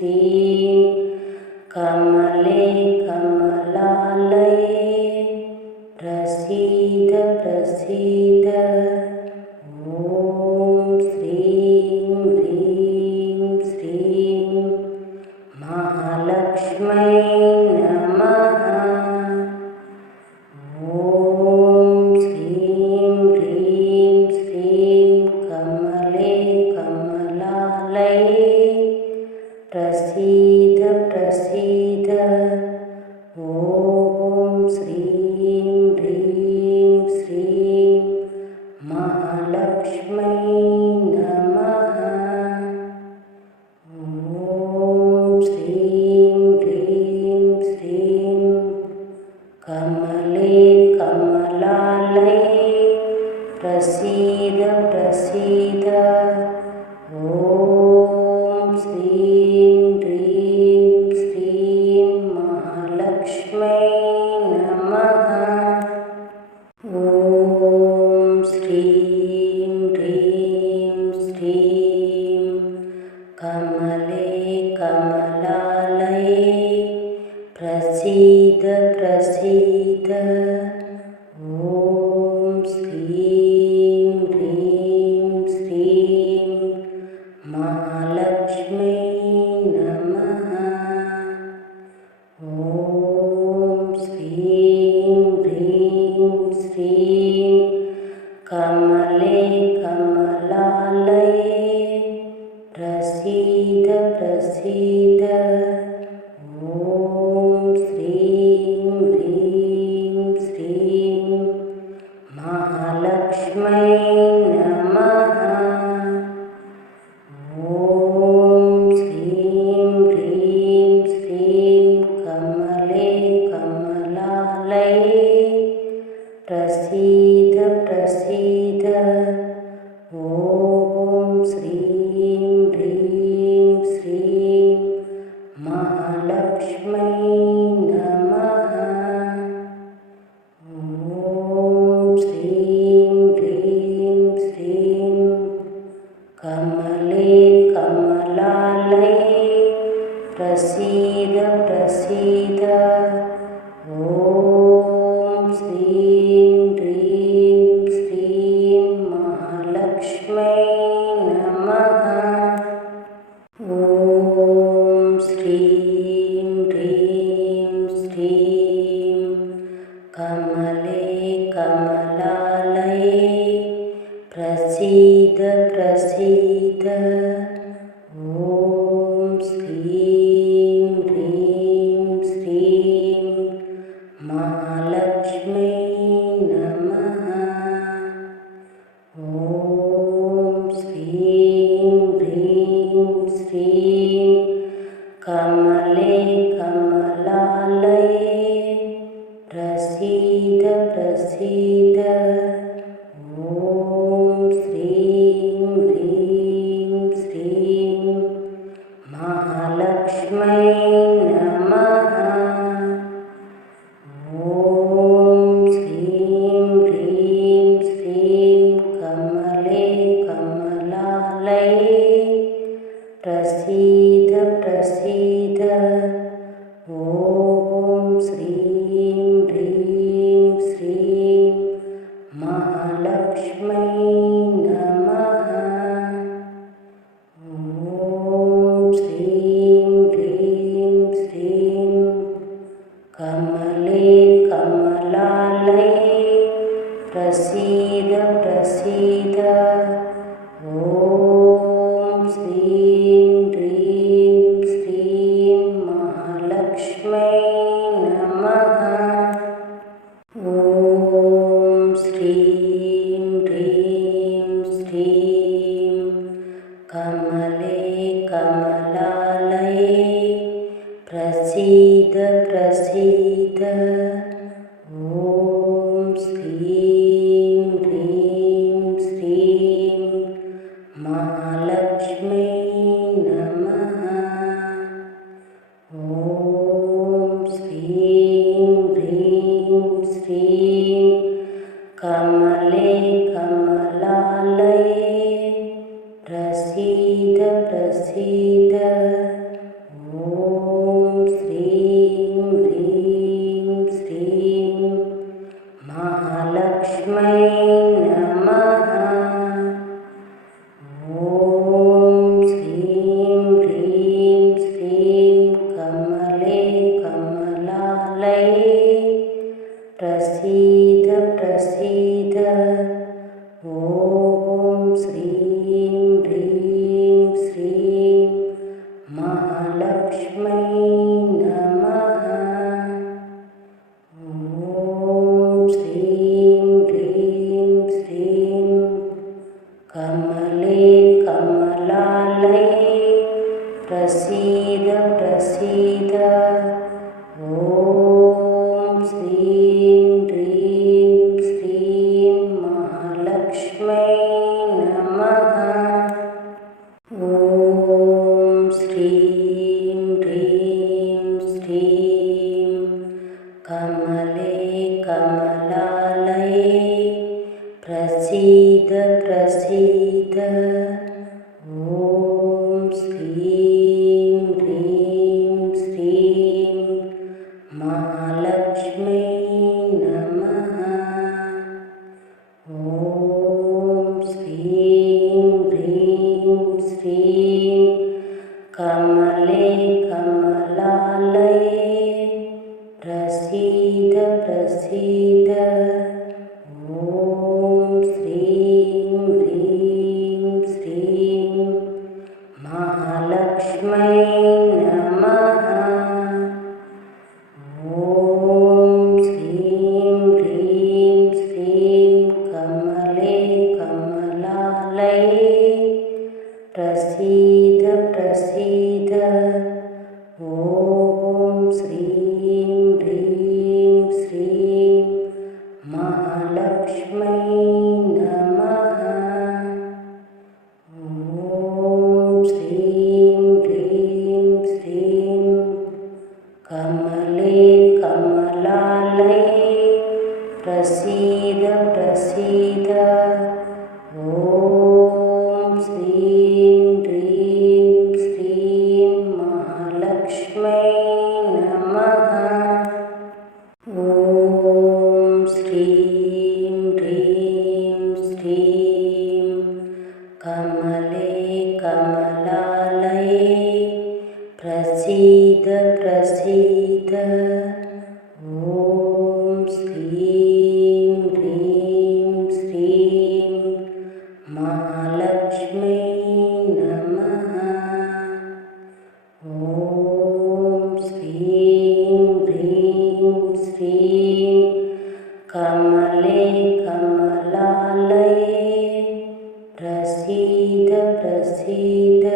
श्रीं कमले कमलालये प्रसीद प्रसीद। ॐ श्रीं ह्रीं श्रीं महालक्ष्मै नमः। ॐ श्रीं ह्रीं श्रीं कमले कमलालये प्रसीद प्रसीद। ॐ श्रीं ह्रीं श्रीं महालक्ष्मै नमः। ॐ श्रीं ह्रीं श्रीं कमले कमलालये प्रसीद प्रसीद। ॐ श्रीं ह्रीं श्रीं महालक्ष्मै नमः। ॐ श्रीं ह्रीं श्रीं कमले कमलालये प्रसीद प्रसीद। ॐ श्रीं ह्रीं श्रीं महालक्ष्मै नमः। ॐ श्रीं ह्रीं श्रीं कमले कमलालये प्रसीद प्रसीद। ॐ श्रीं ह्रीं श्रीं महालक्ष्मै नमः। ॐ श्रीं ह्रीं श्रीं कमले कमलालये प्रसीद प्रसीद। ॐ श्रीं ह्रीं श्रीं महालक्ष्मै नमः। ॐ श्रीं ह्रीं श्रीं कमले कमलालये प्रसीद प्रसीद। ॐ श्रीं ह्रीं श्रीं महालक्ष्मै नमः। ॐ श्रीं ह्रीं श्रीं कमले कमलालये प्रसीद प्रसीद। ॐ श्रीं ह्रीं श्रीं महालक्ष्मै नमः। ॐ श्रीं ह्रीं श्रीं कमले कमलालये प्रसीद प्रसीद। ॐ श्रीं ह्रीं श्रीं महालक्ष्मै नमः। ॐ श्रीं ह्रीं श्रीं कमले कमलालये प्रसीद प्रसीद। ॐ श्रीं ह्रीं श्रीं महालक्ष्मै नमः। ॐ श्रीं ह्रीं श्रीं कमले कमलालये प्रसीद प्रसीद। ॐ श्रीं ह्रीं श्रीं महालक्ष्मै नमः। ॐ श्रीं ह्रीं श्रीं कमले कमलालये प्रसीद प्रसीद। ॐ श्रीं ह्रीं श्रीं महालक्ष्मै नमः। ॐ श्रीं ह्रीं श्रीं कमले कमलालये प्रसीद प्रसीद। महालक्ष्मै नमः। ॐ श्रीं ह्रीं श्रीं कमले कमलालये प्रसीद प्रसीद। ॐ श्रीं ह्रीं श्रीं महालक्ष्मै नमः। ॐ श्रीं ह्रीं श्रीं कमले कमलालये प्रसीद प्रसीद। ॐ श्रीं ह्रीं श्रीं महालक्ष्मै नमः। ॐ श्रीं ह्रीं श्रीं कमले कमलालये प्रसीद प्रसीद। ॐ श्रीं ह्रीं श्रीं महालक्ष्मै नमः। ॐ श्रीं ह्रीं श्रीं कमले कमलालये प्रसीद प्रसीद। ॐ श्रीं ह्रीं श्रीं महालक्ष्मै नमः। ॐ श्रीं ह्रीं श्रीं कमले कमलालये प्रसीद प्रसीद। ॐ श्रीं ह्रीं श्रीं महालक्ष्मै नमः। ॐ श्रीं ह्रीं श्रीं कमले कमलालये प्रसीद प्रसीद। ॐ श्रीं ह्रीं श्रीं महालक्ष्मै नमः। ॐ श्रीं ह्रीं श्रीं कमले कमलालये प्रसीद प्रसीद।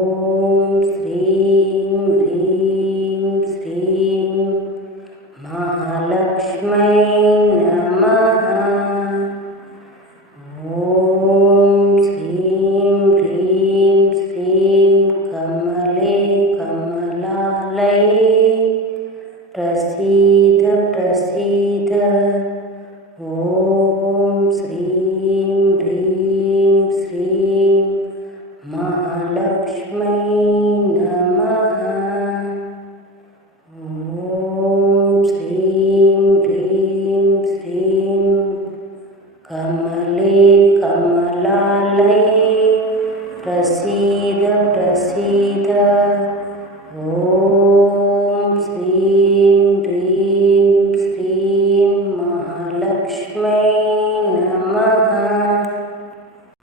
ॐ श्रीं ह्रीं श्रीं महालक्ष्मै नमः। ॐ श्रीं ह्रीं श्रीं कमले कमलालये प्रसीद प्रसीद। ॐ श्रीं ह्रीं श्रीं महालक्ष्मै नमः। ॐ श्रीं ह्रीं श्रीं कमले कमलालये प्रसीद प्रसीद। ॐ श्रीं ह्रीं श्रीं महालक्ष्मै नमः।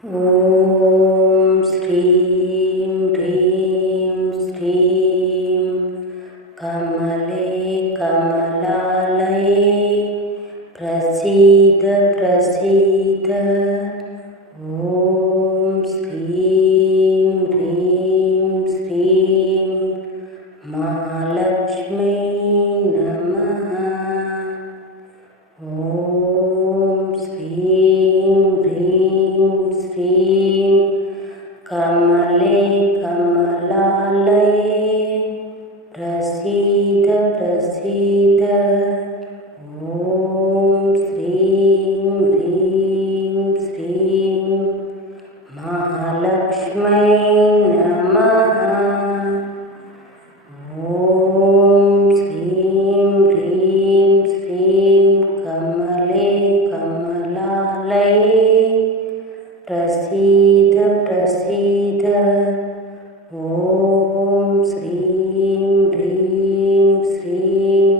ॐ श्रीं ह्रीं श्रीं कमले कमलालये प्रसीद प्रसीद। ॐ श्रीं ह्रीं श्रीं महालक्ष्मै नमः। ॐ श्रीं ह्रीं श्रीं कमले कमलालये प्रसीद प्रसीद। ॐ श्रीं ह्रीं श्रीं महालक्ष्मै नमः। ॐ श्रीं ह्रीं श्रीं कमले कमलालये प्रसीद प्रसीद। ॐ श्रीं ह्रीं श्रीं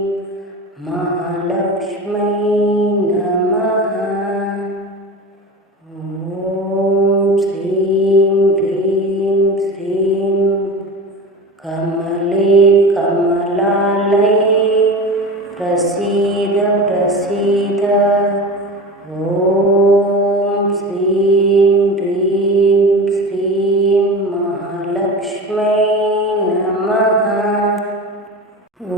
महालक्ष्मै नमः। ॐ श्रीं ह्रीं श्रीं प्रसीद प्रसीद ॐ श्रीं ह्रीं श्रीं महालक्ष्मै नमः।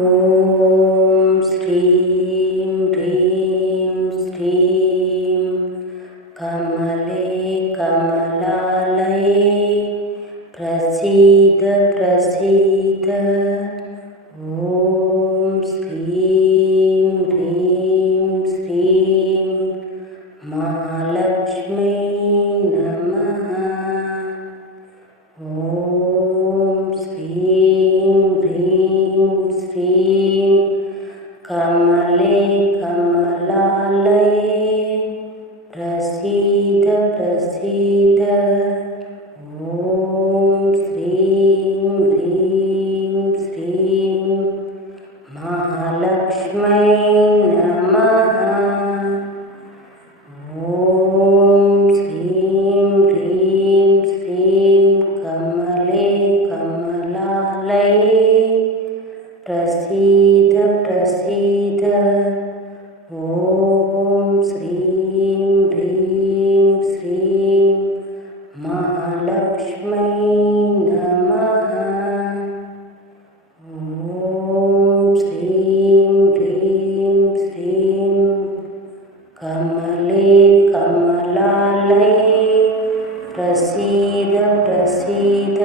ॐ श्रीं ह्रीं श्रीं कमले कमलालये प्रसीद प्रसीद ॐ श्रीं ह्रीं श्रीं महालक्ष्मै नमः। ॐ श्रीं ह्रीं श्रीं कमले कमलालये प्रसीद प्रसीद ॐ श्रीं ह्रीं श्रीं महालक्ष्मै नमः। ॐ श्रीं ह्रीं श्रीं कमले कमलालये प्रसीद प्रसीद ॐ श्रीं ह्रीं श्रीं महालक्ष्मै नमः। ॐ श्रीं ह्रीं श्रीं कमले कमलालये प्रसीद प्रसीद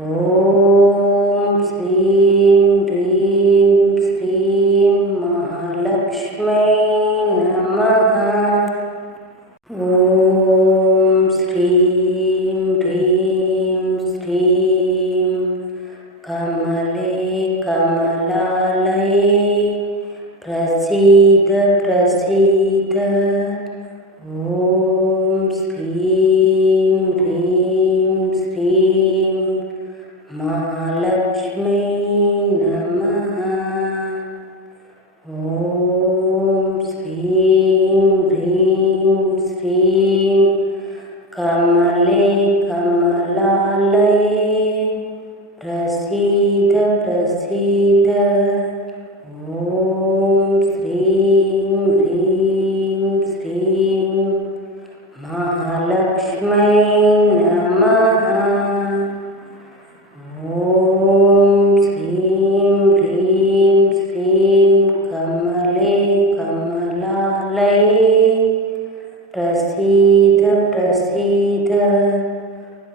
ॐ श्रीं ह्रीं श्रीं महालक्ष्मै नमः। ॐ श्रीं ह्रीं श्रीं कमले कमलालये प्रसीद प्रसीद ॐ श्रीं ह्रीं श्रीं महालक्ष्मै नमः। ॐ श्रीं ह्रीं श्रीं कमले कमलालये प्रसीद प्रसीद ॐ श्रीं ह्रीं श्रीं महालक्ष्मै नमः। ॐ श्रीं ह्रीं श्रीं कमले कमलालये प्रसीद प्रसीद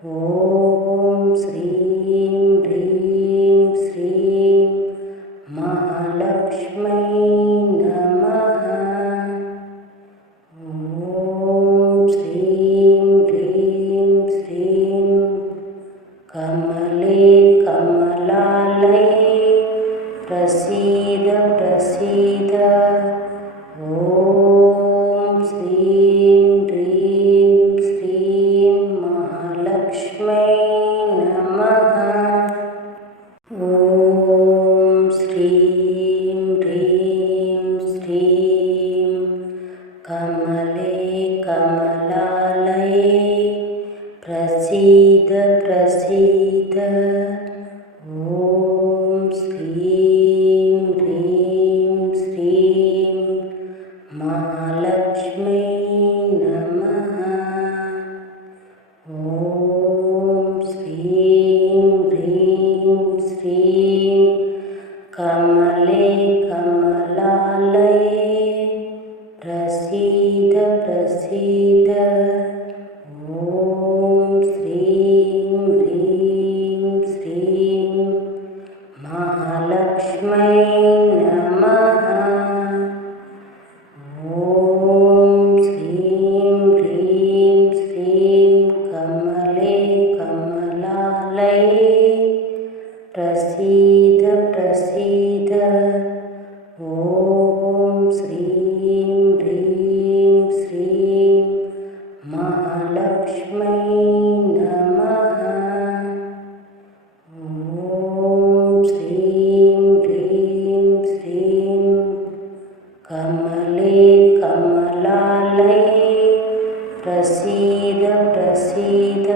ॐ श्रीं ह्रीं श्रीं महालक्ष्मै नमः। ॐ श्रीं ह्रीं श्रीं कमले कमलालये प्रसीद प्रसीद ॐ श्रीं ह्रीं श्रीं महालक्ष्मै नमः। ॐ श्रीं ह्रीं श्रीं कमले कमलालये प्रसीद प्रसीद ॐ श्रीं ह्रीं श्रीं महालक्ष्मै नमः। ॐ श्रीं ह्रीं श्रीं कमले कमलालये प्रसीद प्रसीद ॐ श्रीं ह्रीं श्रीं महालक्ष्मै नमः। ॐ श्रीं ह्रीं श्रीं कमले कमलालये प्रसीद प्रसीद ॐ श्रीं ह्रीं श्रीं महालक्ष्मै नमः। ॐ श्रीं ह्रीं श्रीं कमले कमलालये प्रसीद प्रसीद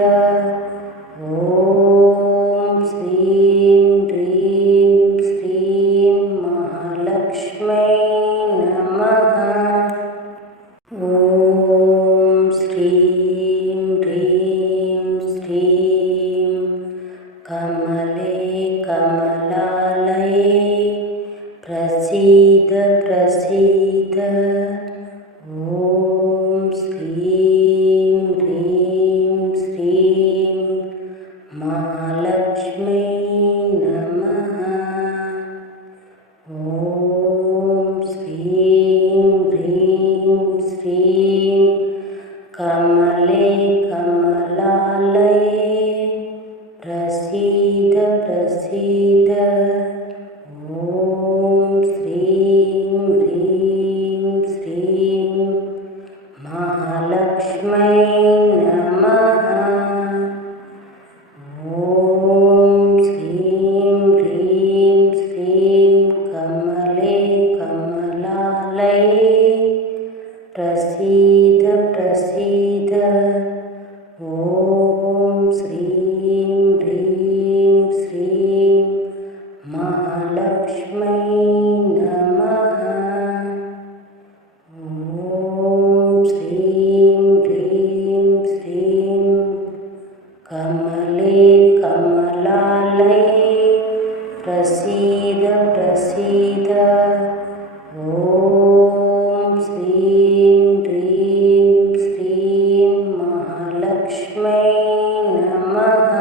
ॐ श्रीं ह्रीं श्रीं महालक्ष्मी कमले कमलालये प्रसीद प्रसीद। ॐ श्रीं ह्रीं श्रीं महालक्ष्मी नमः। ॐ श्रीं ह्रीं श्रीं कमले कमलालये प्रसीद प्रसीद। ॐ श्रीं ह्रीं श्रीं महालक्ष्मै नमः। ॐ श्रीं ह्रीं श्रीं कमले कमलालये प्रसीद प्रसीद। ॐ श्रीं ह्रीं श्रीं महालक्ष्मै नमः। ॐ श्रीं ह्रीं श्रीं कमले कमलालये प्रसीद प्रसीद। ॐ श्रीं ह्रीं श्रीं महालक्ष्मै नमः।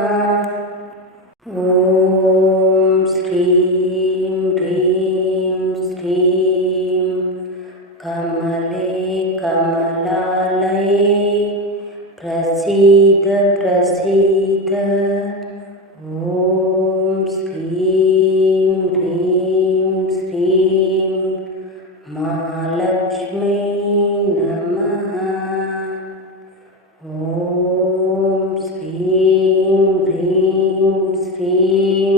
ॐ श्रीं ह्रीं श्रीं कमले कमलालये प्रसीद प्रसीद। ॐ श्रीं ह्रीं श्रीं महालक्ष्मै नमः। ॐ श्रीं ह्रीं श्रीं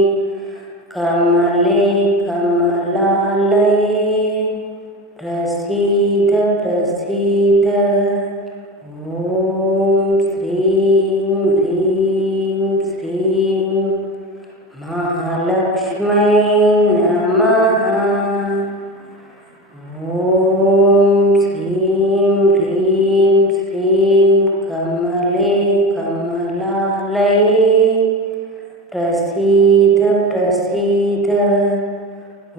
कमले कमलालये प्रसीद प्रसीद। ॐ श्रीं ह्रीं श्रीं महालक्ष्मै नमः। ॐ श्रीं ह्रीं श्रीं कमले कमलालये प्रसीद प्रसीद।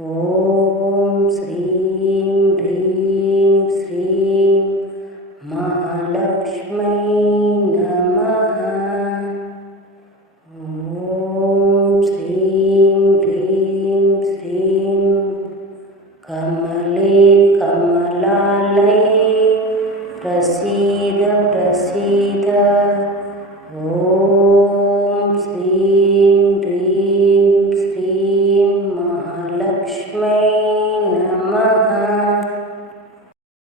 ॐ श्रीं ह्रीं श्रीं महालक्ष्मै नमः। ॐ श्रीं ह्रीं श्रीं कमले कमलालये प्रसीद प्रसीद।